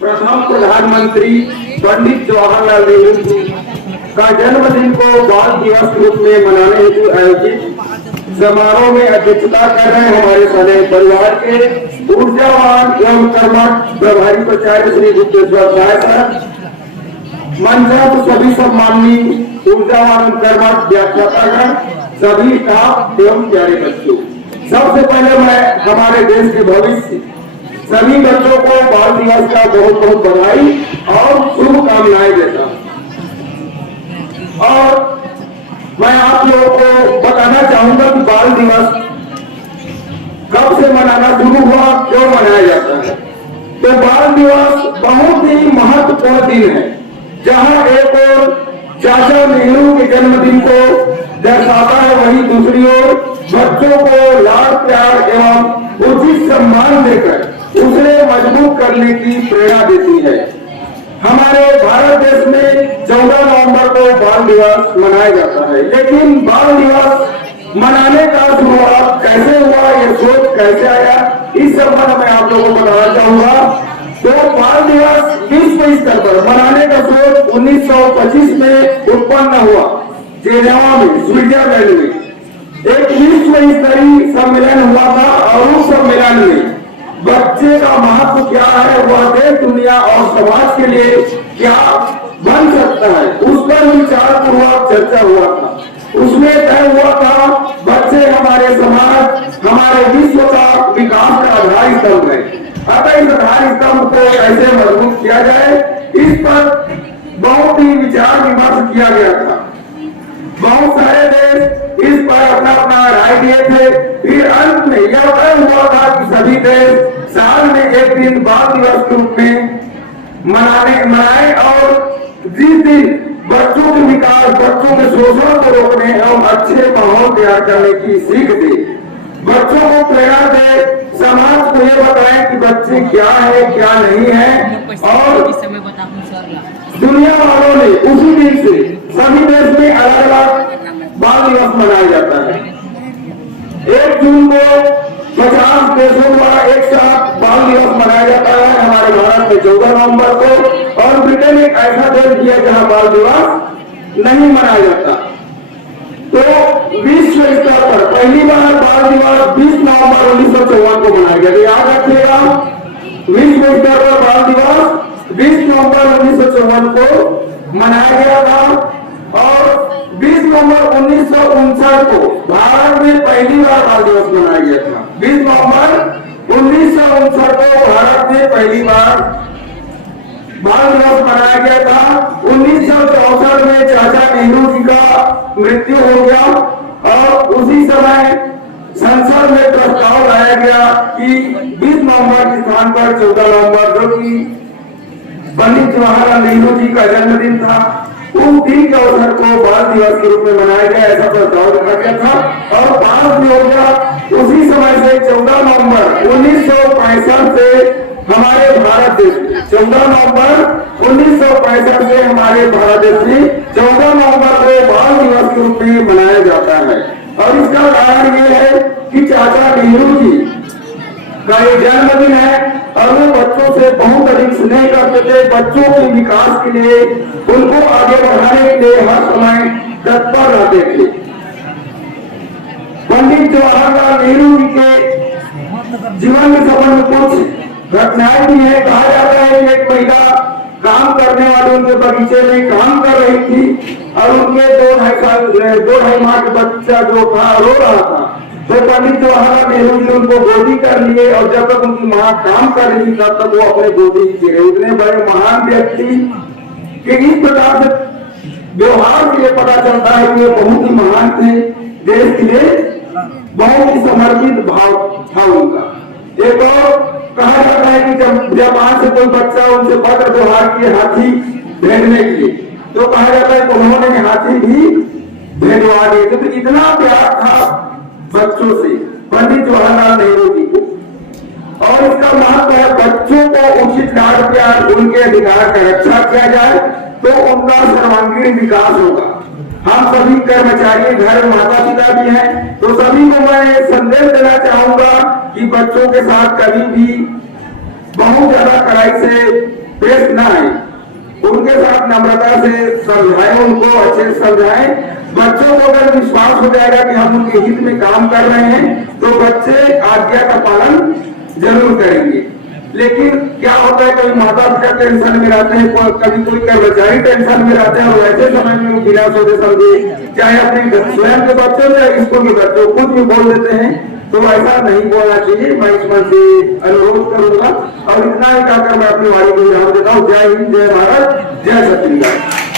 प्रथम प्रधानमंत्री पंडित जवाहरलाल नेहरू जी का जन्मदिन को बाल दिवस के रूप में मनाने हेतु आयोजित समारोह में अध्यक्षता कर रहे हमारे सने परिवार के ऊर्जावान एवं कर्मठ प्रभारी प्राचार्य श्री गुप्तेश्वर राय सर, मंच सभी सम्माननीय ऊर्जावान कर्मठ व्याख्यातागण, सभी स्टाफ एवं प्यारे बच्चों। सबसे पहले मैं हमारे देश के भविष्य सभी बच्चों को बाल दिवस का बहुत बहुत बधाई और शुभकामनाएं देता हूं। और मैं आप लोगों को बताना चाहूंगा कि बाल दिवस कब से मनाना शुरू हुआ, क्यों मनाया जाता है। तो बाल दिवस बहुत ही महत्वपूर्ण दिन है, जहां एक ओर चाचा नेहरू के जन्मदिन को दर्शाता है, वहीं दूसरी ओर बच्चों को लाड प्यार एवं उचित सम्मान देकर उसे मजबूत करने की प्रेरणा देती है। हमारे भारत देश में 14 नवंबर को बाल दिवस मनाया जाता है, लेकिन बाल दिवस मनाने का शुरुआत कैसे हुआ, ये सोच कैसे आया, इस संबंध में आप लोगों को बताना चाहूंगा। तो बाल दिवस विश्व स्तर पर मनाने का सोच 1925 में उत्पन्न हुआ जेनेवा में, स्विट्जरलैंड में। एक विश्व स्तरीय सम्मेलन हुआ था और उस सम्मेलन में बच्चे का महत्व क्या है, वह देश दुनिया और समाज के लिए क्या बन सकता है, उस पर विचार पूर्वक चर्चा हुआ था। उसमें तय हुआ था बच्चे हमारे समाज, हमारे विश्व का विकास का आधार स्तंभ है। अतः इस आधार स्तंभ को कैसे मजबूत किया जाए, इस पर बहुत ही विचार विमर्श किया गया था। बहुत सारे देश इस पर अपना अपना राय दिए थे। फिर अंत में यह तय हुआ था कि सभी देश साल में एक दिन बाल दिवस के रूप में मनाए और जिस दिन बच्चों के विकास, बच्चों के शोषण को रोकने एवं अच्छे माहौल तैयार करने की सीख दे, बच्चों को प्रेरणा दे, समाज को यह बताएं कि बच्चे क्या है क्या नहीं है। और दुनिया वालों ने उसी दिन से सभी देश में अलग अलग बाल दिवस मनाया जाता है। 1 जून को 50 देशों द्वारा एक साथ बाल दिवस मनाया जाता है, हमारे भारत में 14 नवंबर को, और ब्रिटेन एक ऐसा देश भी है जहां बाल दिवस नहीं मनाया जाता। तो विश्व स्तर पर पहली बार बाल दिवस 20 नवंबर 1954 को मनाया गया। याद रखिएगा, विश्व स्तर पर बाल दिवस 20 नवंबर 1954 को मनाया गया था और 20 नवंबर 1959 को भारत में पहली बार बाल दिवस मनाया गया था। 20 नवंबर 1959 को भारत में पहली बार बाल दिवस मनाया गया था। 1964 में चाचा नेहरू जी का मृत्यु हो गया और उसी समय संसद में प्रस्ताव लाया गया कि 20 नवंबर के स्थान पर 14 नवंबर, जो कि पंडित जवाहरलाल नेहरू जी का जन्मदिन था, उस दिन के अवसर को बाल दिवस के रूप में मनाया गया, ऐसा प्रस्ताव रखा गया था। और पास भी हो गया। उसी समय से 14 नवंबर 1965 से हमारे भारत देश में 14 नवंबर 1965 से हमारे भारत देश में 14 नवंबर को बाल दिवस के रूप में मनाया जाता है। और इसका कारण ये है कि चाचा नेहरू जी का ये जन्मदिन है और वो बच्चों से बहुत अधिक स्नेह करते थे। बच्चों के विकास के लिए, उनको आगे बढ़ाने के लिए हर समय तत्पर रहते थे। पंडित जवाहरलाल नेहरू जी के जीवन के संबंध में कुछ घटनाएं भी है। कहा जाता है कि एक महिला काम करने वाले उनके बगीचे में काम कर रही थी और उनके 2-2.5 माह का बच्चा जो था रो रहा था। तो पंडित जवाहरलाल नेहरू जी उनको गोदी कर लिए और जब तक उनकी मां काम कर रही थी तब तक वो अपने गोदी में रहे। इतने बड़े महान व्यक्ति कि इस प्रकार से व्यवहार के लिए पता चलता है कि वे बहुत ही महान थे, देश के लिए बहुत ही समर्पित भाव था उनका। एक और कहा जाता है कि जब आज से कोई बच्चा उनसे पत्र व्यवहार किए हाथी भेजने के लिए, तो कहा जाता है कि उन्होंने हाथी भी भेजवा दिए। तो इतना प्यार था बच्चों से पंडित जवाहरलाल नेहरू जी को। और इसका महत्व है बच्चों को उचित लाड़ प्यार, उनके अधिकार का रक्षा किया जाए तो उनका सर्वांगीण विकास होगा। हम सभी कर्मचारी घर माता पिता भी हैं, तो सभी को मैं संदेश देना चाहूंगा कि बच्चों के साथ कभी भी बहुत ज्यादा कड़ाई से पेश न आए, उनके साथ नम्रता से समझाएं, उनको अच्छे से समझाएं। बच्चों को अगर विश्वास हो जाएगा कि हम उनके हित में काम कर रहे हैं तो बच्चे आज्ञा का पालन जरूर करेंगे। लेकिन क्या होता है, कभी माता पिता टेंशन में रहते हैं, कभी कोई कर्मचारी टेंशन में रहते हैं और ऐसे समय में वो बिना सोचे समझे चाहे अपने स्वयं के बच्चों या स्कूल के बच्चों कुछ भी बोल देते हैं, तो ऐसा नहीं बोलना चाहिए। मैं इस मन से अनुरोध करूंगा और इतना ही कहकर मैं अपनी वाणी को विराम देता हूँ। जय हिंद, जय भारत, जय छत्तीसगढ़।